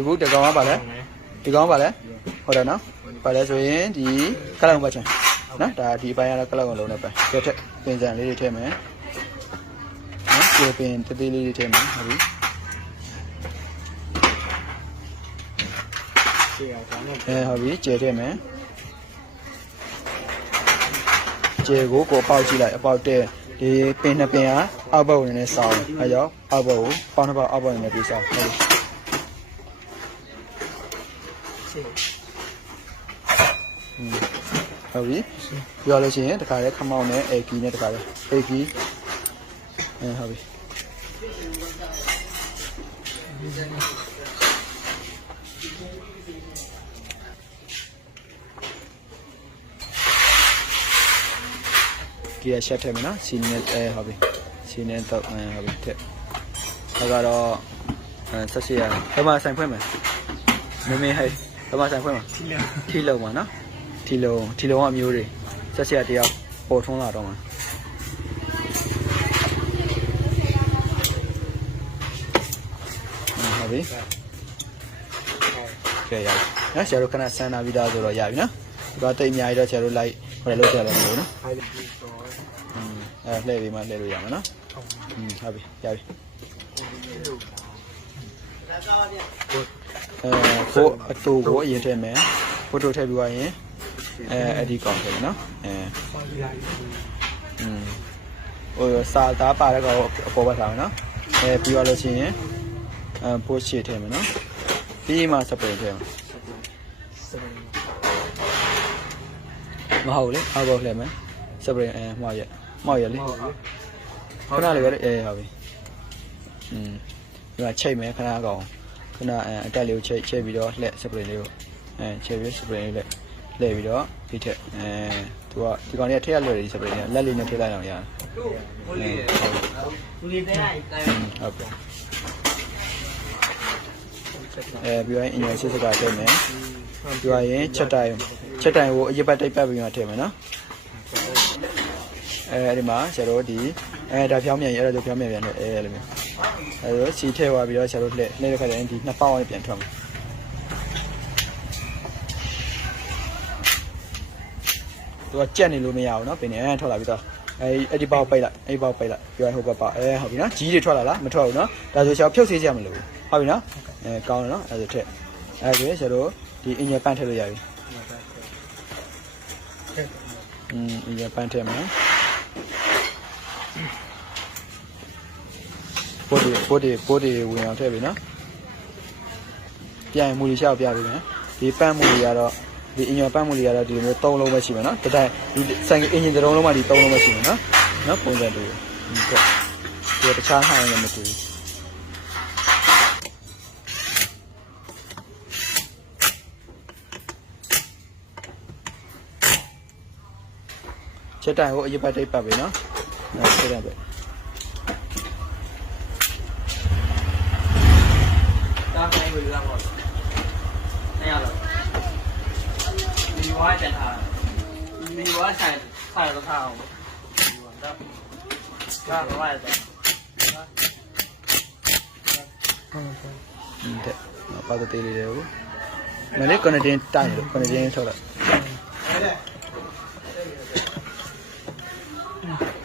အခုဒီကောင်ကပါလဲဒီကောင်ကပါလဲဟုတ်တယ်နော်ပါလဲဆိုရင်ဒီကလောက်ပါချင်နော်ဒါဒီအပိုင်းကတော့ကလောက်အောင်လုံးနေပဲကဲထက်ပင်စံလေးတွေထည့်မယ်နော်ကျေပင်တသေးလေးတွေထည့်မယ်ဟုတ်ပြီရှေ့ရတာနဲ့အဲဟုတ်ပြီကျေထည့်မယ်ကျေကိုကိုပေါက်ကြည့်လိုက်အပေါက်တဲ့ဒီပင်နှစ်ပင်ကအောက်ဘက်ဝင်နေစောင်းအဲကြောင့်အောက်ဘက်ကိုပေါင်းတစ်ပေါက်အောက်ဘက်ဝင်နေပြီးစောင်းဟုတ်ပြီ ရှေ့ဟုတ်ပြီပြောလို့ရှိရင်တခါလဲခမောင်းနဲ့အေကီနဲ့တခါလဲအေကီအဲဟုတ်ပြီဒီရရှက်ထဲမှာနော်စီနဲ့အဲဟုတ်ပြီစီနဲ့တော့အဲဟုတ်ပြီတဲ့ဒါကတော့အဲဆက်စီရဘယ်မှာဆိုင်ဖွင့်မယ်မမေဟဲ့ တမဆိုင်ခွင့်မှာထီလုံးထီလုံးမှာနော်ထီလုံးထီလုံးကအမျိုးတွေဆက်ဆက်တယောက်ပေါ်ထွန်းလာတော့မှာဟုတ်ပြီကဲရပြီနော်ဆရာတို့ခဏဆန်းလာပြီးသားဆိုတော့ရပြီနော်ဒီကတိတ်အများကြီးတော့ဆရာတို့လိုက်ခေါ်လို့ဆရာလည်းမလို့နော်အဲ့လှည့်ပြီးမှလှည့်လို့ရမှာနော်ဟုတ်ပြီရပြီ အဲကိုအတူကိုအရင်ထည့်မယ်ဖိုတိုထည့်ပြီးသွားရင်အဲအဲ့ဒီကောင်ထည့်မယ်နော်အဲ ဖိုင်လာ อืมဟိုစာသားပါတဲ့ကောင်အပေါ်ဘက်ထားမယ်နော်အဲပြီးသွားလို့ရှိရင်အဲပို့ချစ်ထည့်မယ်နော်ပြီးမှစပရင်ထည့်မယ် စပင်း မဟုတ်လေအောက်ဘောက်လှည့်မယ်စပရင်အဲမှားရက်မှားရက်လေ ဟုတ်ပြီ ခဏလေးပဲလေအဲဟုတ်ပြီอืม ဒီမှာချိတ်မယ်ခဏကောင်ခဏအဲအတက်လေးကိုချိတ်ချိတ်ပြီးတော့လှည့်စပရင်လေးကိုအဲချိတ်ပြီးစပရင်လေးလှည့်လှည့်ပြီးတော့ဒီထက်အဲသူကဒီကောင်လေးကထည့်ရလွယ်တယ်ဒီစပရင်လေးလက်လေးနဲ့ထည့်လိုက်အောင်ရတယ်ဟုတ်လေလူတွေတဲ့တိုင်းဟုတ်ပြီအဲပြီးရင်အင်ဂျင်စစ်စကထည့်မယ်ပြီးရင်ချက်တိုင်ချက်တိုင်ကိုအရင်ပတ်တိတ်ပတ်ပြီးမှထည့်မယ်နော်အဲအဲ့ဒီမှာဆရာတို့ဒီအဲဒါဖြောင်းမြန်ရအဲ့ဒါဆိုဖြောင်းမြန်ပြန်တယ်အဲအဲ့လိုမျိုး အဲဒါစီထည့်သွားပြီးတော့ဆရာတို့လှည့်လှည့်တဲ့ခါကျရင်ဒီနှစ်ပေါက်နဲ့ပြန်ထွက်မယ်သူကကြက်နေလို့မရဘူးเนาะပင်နေအဲထွက်လာပြီးတော့အဲအဲ့ဒီပေါက်ပိတ်လိုက်အဲ့ဒီပေါက်ပိတ်လိုက်ပြောရင်ဟိုဘက်ပေါက်အဲဟုတ်ပြီနော်ကြီးတွေထွက်လာလားမထွက်ဘူးเนาะဒါဆိုဆရာဖြုတ်ဆေးကြမလို့ဟုတ်ပြီနော်အဲကောင်းတယ်နော်အဲဆိုထည့်အဲဆိုရင်ဆရာတို့ဒီအင်ဂျင်ပန့်ထည့်လို့ရပြီอืมအင်ဂျင်ပန့်ထည့်မယ် ပို့ဒီပို့ဒီပို့ဒီဝင်အောင်ထည့်ပြီနော်ပြန်ရင်မူလီရှောက်ပြပြီမယ်ဒီပန့်မူလီကတော့ဒီအင်ဂျင်ပန့်မူလီကတော့ဒီလိုမျိုး၃လုံးပဲရှိမယ်နော်တစ်တိုင်းဒီဆိုင်ကအင်ဂျင်တစ်လုံးလုံးမှဒီ၃လုံးပဲရှိမယ်နော်နော်ပုံစံတူဒီကဒီတခြားဟာလည်းမတူဘူးချက်တိုင်ကိုအရင်ပတ်တိတ်ပတ်ပြီနော်။အဲချက်တိုင်ပဲ တာခိုင်းဝင်လာပါနေရတော့ ဒီဝါကျန်တာဒီဝါဆိုင်ဆိုင်တော့ထားအောင်ဒီဝါတော့ကားဝါတယ်။ဟုတ်တယ်။နော်ပါတသေးလေးတွေကိုမလေးကွန်တင်းတိုင်လို့ကွန်တင်းထုတ်လိုက်။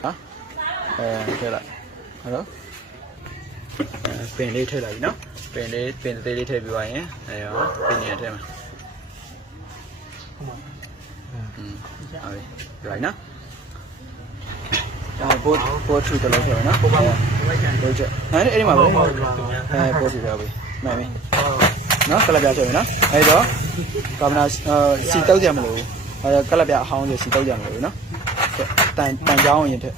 ဟာအဲထည့်လိုက်။ဟုတ်တော့အဲပင်လေးထည့်လိုက်ပြီနော်။ပင်လေးပင်သေးလေးထည့်ပြီးသွားရင်အဲရောပင်ရထည့်မှာ။อืม ဟုတ်ပြီ။ပြလိုက်နော်။ဒါပို့ပို့ထူတယ်လို့ပြောနော်။ဟုတ်ပါဘူး။ဟုတ်ချက်။အဲ့ဒီအဲ့ဒီမှာပဲ။အဲပို့ထူတယ်ပြီ။မှန်ပြီ။နော်ကလပ်ပြဆိုရင်နော်အဲ့တော့ကာမနာစီတောက်ကြမလို့အဲကလပ်ပြအဟောင်းဆိုစီတောက်ကြမလို့နော်တန်တန်ချောင်းရင်ထက်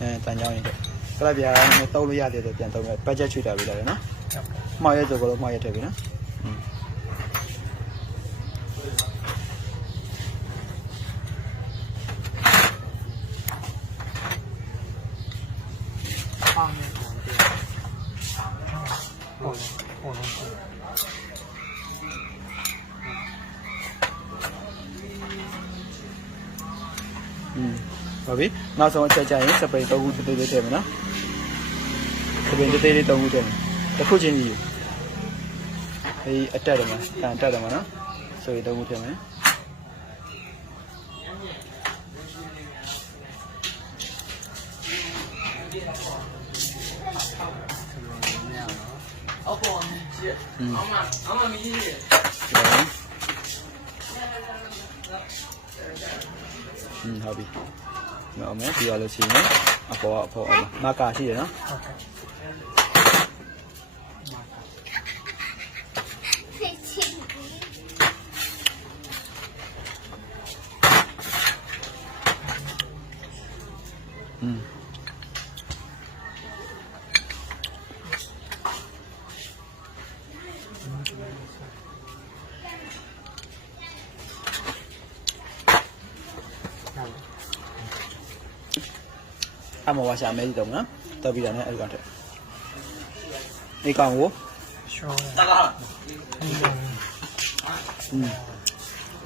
အဲတန်ချောင်းရင်ထက်ကလပ်ပြနဲ့တောက်လို့ရတယ်ဆိုပြန်တောက်မယ်ဘတ်ဂျက်ချွေတာပြီးလာတယ်နော်မှားရဲဆိုကတော့မှားရဲထည့်ပြီနော် အောင်းနေတယ်ဟုတ်ဟုတ်ဟုတ် อืม ဟုတ်ပြီနောက်ဆုံးအချက်ကြရင်စပိန်၃ခုတေးသေးထည့် မြောက်မယ်ပြီးရလို့ရှိရင်အပေါ်ကအပေါ်အပေါ်မကရှိတယ်နော်ဟုတ်ကဲ့ မဝါရှာမဲကြည့်တော့မနော်တော်ပြီးတာနဲ့အဲ့ဒီကောင်ထည့်ဒီကောင်ကိုရှောင်းတကား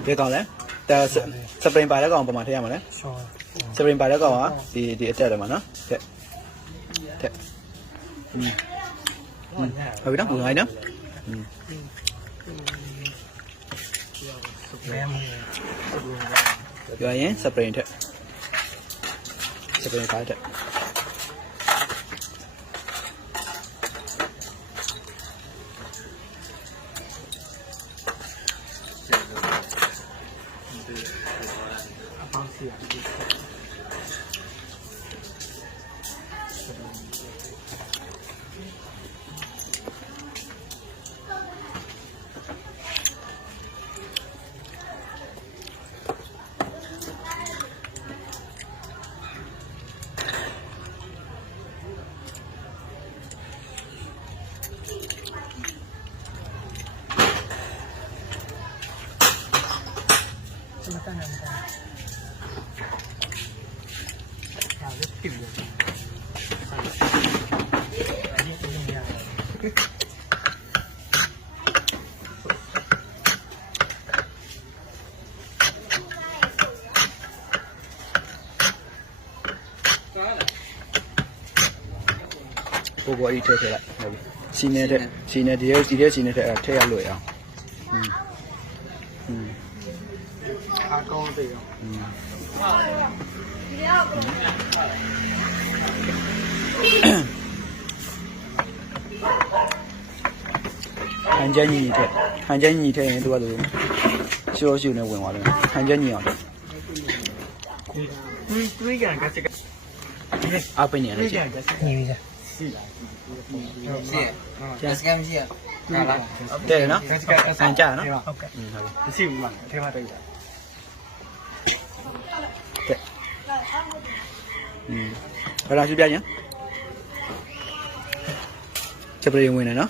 ဒီကောင်လဲဒါစပရင်ပါတဲ့ကောင်ပုံမှန်ထည့်ရမှာလဲရှောင်းစပရင်ပါတဲ့ကောင်ကဒီဒီအတက်တယ်မှာနော်ထည့်ထည့်ဟုတ်ပြီနော်ဟုတ်ပြီနော်ပြောရင်စပရင်ထက်စပရင်ပါထက် Yeah. ပို့ပေါ်ဤထည့်ထည့်လိုက်ဟုတ်ပြီစီနေတဲ့စီနေဒီရဲ့ဒီရဲ့စီနေတဲ့အဲ့ထည့်ရလို့ရအောင်อืมอืม အားကောင်းတယ်ရော อืมဟန်ချက်ညီညီထက်ဟန်ချက်ညီညီထက်ရင်သူကသူရှိုးရှိုးနဲ့ဝင်သွားတယ်ဟန်ချက်ညီအောင်ထက် တွေးတွေးကန်ကစက အောက်ပိနေရ တွေး တယ် ကန်ကစကညီပြီစီ လာစီကျစကမ်စီဟာလာ တဲ့နော် ကစကမ် ဆန်ကြနော် ဟုတ်ကဲ့ อืมဟုတ်ပြီ မရှိဘူးမထဲမှာတွေ့တာ တဲ့อืมဘယ်လာရှိပြရင်ချက်ပရင်ဝင်နေနော်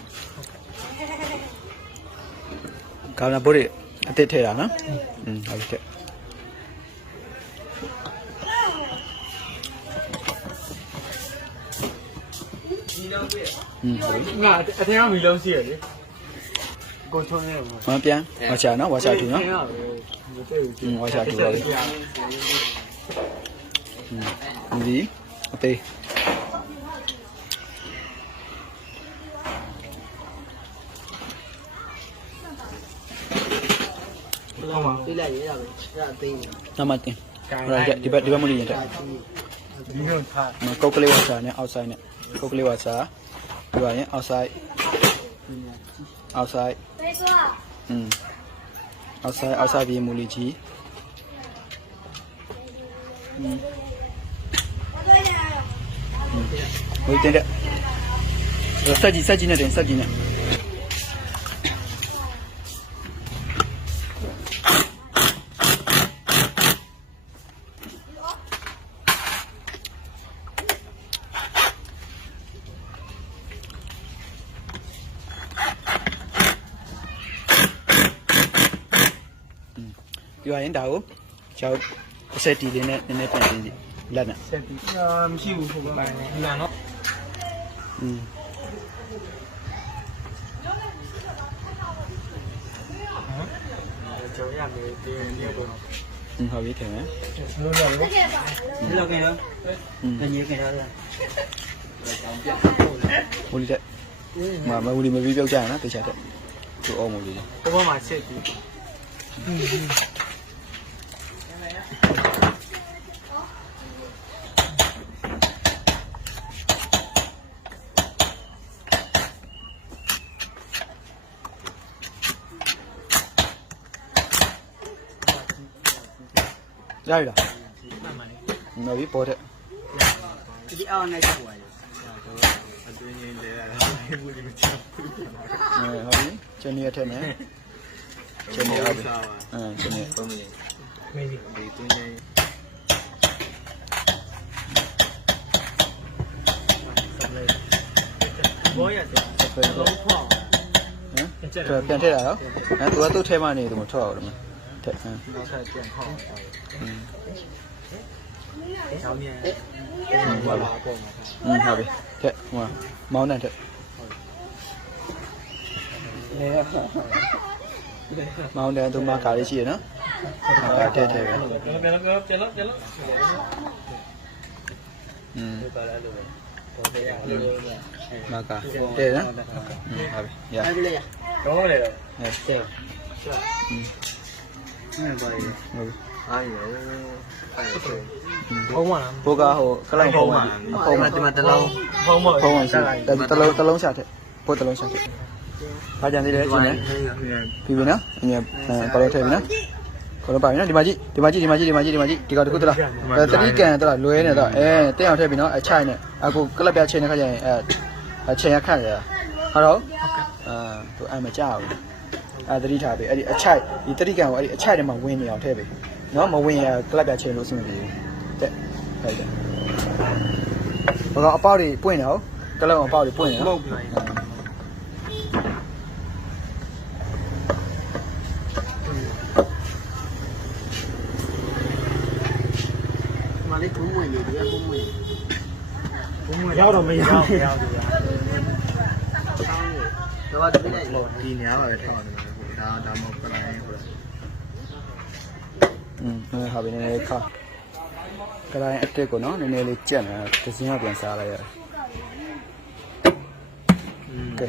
ကောင်းလားဘိုးရအစ်စ်ထဲတာနော်อืมဟုတ်ကဲ့ ငါအထင်အောင်မီလုံးရှိရလေကိုချုံရမှာမပြန်ဝါချာနော်ဝါချာတူနော်ဝါချာတူပါလေဒီအသေးဟုတ်ပါပြီလိုက်ရတာပဲအဲ့ဒါသိနေနမတင်ဒီဘက်ဒီဘက်မလို့ရင်တက်ဒီမျိုးထားကောက်ကလေးဝါချာနဲ့ outside နဲ့ ကုတ်ကလေးဝါချာပြီးတော့ရင် outside outside อืม outside outside ပြေမူလီကြီးอืมဝေးတဲ့တဲ့ဆက်ကြီးဆက်ကြီးနဲ့တင်ဆက်ကြီးနဲ့ ပြောရရင်ဒါကိုကျောက်အဆက်တီလေးနဲ့နည်းနည်းပြန်ပြင်စီလက်နဲ့ဆက်တီအာမရှိဘူးဟုတ်ပါဘူးလာနော်อืมကျော်ရမယ်ဒီနေ့ပေါ်တော့ဟုတ်ပြီခင်ဗျာလို့ရလို့လောက်ခင်တော့တညေခင်တော့ဘူလီတက်မမဘူလီမပြီးပြောက်ကြရနော်တေချာတက်သူ့အောင်မလို့ဘောမှာဆက်ပြီး ရပြီလားနော်ပြီပေါ်တဲ့ဒီအောင်နေချက်ပွားရအတွင်းရင်းလဲရတာဘူးဒီမချဘူးအဲဟုတ်ပြီချန်နီရထက်မယ်ချန်နီဟုတ်ပြီစားပါအဲချန်နီဘုံမင်းမင်းဒီဒီတွင်းရင်းဘောရတယ်ဆက်ဖဲလုံးဖောက်ဟမ်ပြန်ထည့်တာနော်အဲသူကသူ့ထဲမှာနေသူမထွက်အောင်လို့ထက်ဟမ်နောက်ထပ်ပြန်ခေါက်ချောင်းမြန်ဘာလာပေါ့မှာอืมဟုတ်ပြီထက်ဟိုမောင်းနဲ့ထက်မောင်းတဲ့သူမကားလေး thật hả? À. Nó thật chuyện khó. Ừ. Cháu nha. Ừ, hợp Thật, wow. Máu này thật. Máu này tôi mà cả đi chị nữa. Mà cả thế thế. Ừ. Mà cả thế đó. Ừ, hợp. Dạ. Đó này rồi. Dạ. Ừ. ừ. อืมနည်းပါလေဟုတ်ပြီအားရောအဲ့ဒါဘုံမလားဘိုးကဟိုကလိုက်ဖုံးမှာဖုံးမှာဒီမှာတလုံးဘုံမဖုံးမှာရှိတယ်တလုံးတလုံးရှာထက်ဘိုးတလုံးရှာထက်ဘာကြံသေးလဲရှင်းမယ်ပြီပြီနော်အမြဲကောလို့ထည့်ပြီနော်ကောလို့ပါပြီနော်ဒီမှာကြည့်ဒီမှာကြည့်ဒီမှာကြည့်ဒီမှာကြည့်ဒီမှာကြည့်ဒီကောင်တခုတလားအဲတတိကန်တလားလွဲနေတော့အဲတက်အောင်ထည့်ပြီနော်အချိုင်နဲ့အခုကလပ်ပြချင်းတဲ့ခါကျရင်အဲအချိန်ရခန့်ရဟုတ်တော့အာသူအမကြောက်ဘူး အဲတတိထားပြီအဲ့ဒီအချိုက်ဒီတတိကန်ကိုအဲ့ဒီအချိုက်ထဲမှာဝင်နေအောင်ထည့်ပြီနော်မဝင်ရကလပ်ပြချင်းလို့အဆင်မပြေဘူးတဲ့ဟုတ်တယ်ဘာကအပေါက်တွေပွင့်နေအောင်ကလပ်အပေါက်တွေပွင့်နေနော်မလေးဘုံဝင်နေတယ်ဘုံဝင်ဘုံဝင်ရောက်တော့မရောက်ရောက်တယ်တော့ဒီနေ့ဒီနေရာပါလေထောက်ရတယ် ဒါဒါမှမဟုတ်ပလိုင်းဟိုอืมဟုတ်ပြီနည်းနည်းခါကလိုင်းအတက်ကိုနော်နည်းနည်းလေးကြက်နေတာတစ်စင်းကပြန်စားလိုက်ရတယ်ကဲ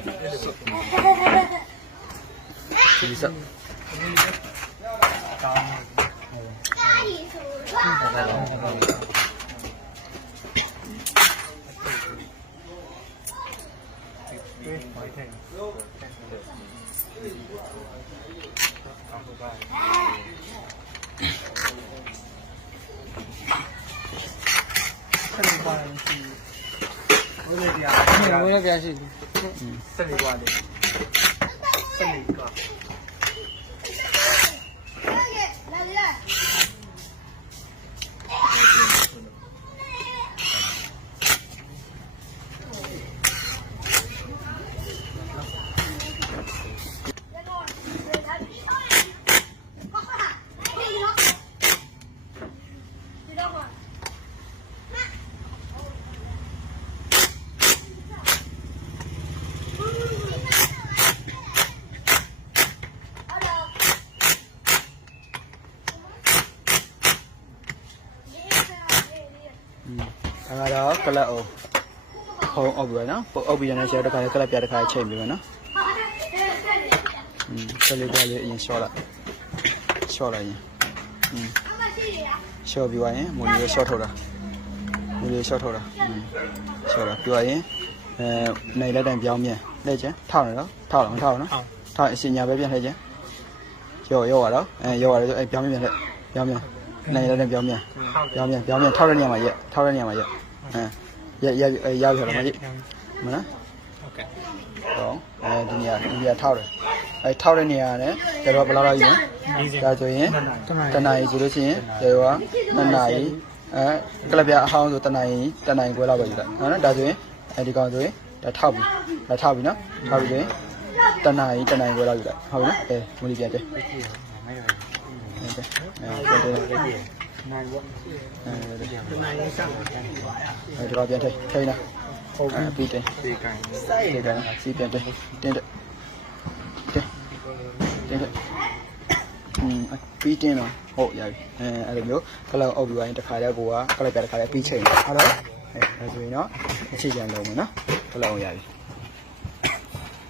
ဒီစပ်ဘုံလည်း ပြန်ရှိစက်နေပါတယ်စက်နေက ဒါကတော့ကလပ်အောင်ဖုံးအုပ်ပြီနော်ပုတ်အုပ်ပြီးရတဲ့ချက်တစ်ခါလေးကလပ်ပြတစ်ခါချိန်ပြီးမယ်နော်อืมကလေးကလေးအရင်ရှော့လိုက်ရှော့လိုက်ရင်อืมရှော့ပြီးသွားရင်မွန်လေးရှော့ထုတ်တာမွန်လေးရှော့ထုတ်တာอืมရှော့တာပြီးသွားရင်အဲနိုင်လက်တိုင်ပြောင်းမြန်လှည့်ချင်ထောက်နေတော့ထောက်တော့မထောက်နော်ထောက်အရှင်ညာပဲပြန်လှည့်ချင်ရောရောရတော့အဲရောရတော့အဲပြောင်းမြန်လှည့်ပြောင်းမြန် နိုင်လက်တိုင်ပြောင်းမြန်ပြောင်းပြန်ပြောင်းပြန်ထောက်တဲ့နေရာမှာရက်ထောက်တဲ့နေရာမှာရက်အဲရက်ရက်ရောက်ရတော့မကြီးမနော်ဟုတ်ကဲ့ဟောအဲဒီနေရာဒီနေရာထောက်တယ်အဲထောက်တဲ့နေရာနဲ့ကျတော့ဘယ်လောက်လောက်ယူလဲဒါဆိုရင်တနာရီဆိုလို့ရှိရင်ကျတော့2နာရီအဲကလပ်ပြအဟောင်းဆိုတနာရီတနာရီခွဲလောက်ပဲယူလိုက်ဟုတ်နော်ဒါဆိုရင်အဲဒီကောင်ဆိုရင်ဒါထောက်ပြီဒါထောက်ပြီနော်ထောက်ပြီဆိုရင်တနာရီတနာရီခွဲလောက်ယူလိုက်ဟုတ်ပြီနော်အဲမလီပြန်တယ်အဲအဲအဲ နိုင်ဘောအဲဒီဒီနိုင်ရဆောင်တယ်တော့ပြန်ထိထိလားဟုတ်ပြီပြီးတယ်ပေကန်ဒီကစီပြန်တယ်တင်းတယ်တင်းတင်းတယ်อืมပြီးတင်းတော့ဟုတ်ရပြီအဲအဲ့လိုမျိုးကလောက်အုပ်ပြီးသွားရင်တစ်ခါတည်းကိုကကလောက်ပြတစ်ခါတည်းပြီးချိန်ဟုတ်တော့အဲဒါဆိုရင်တော့အခြေချင်လုံးမယ်နော်ကလောက်ရပြီ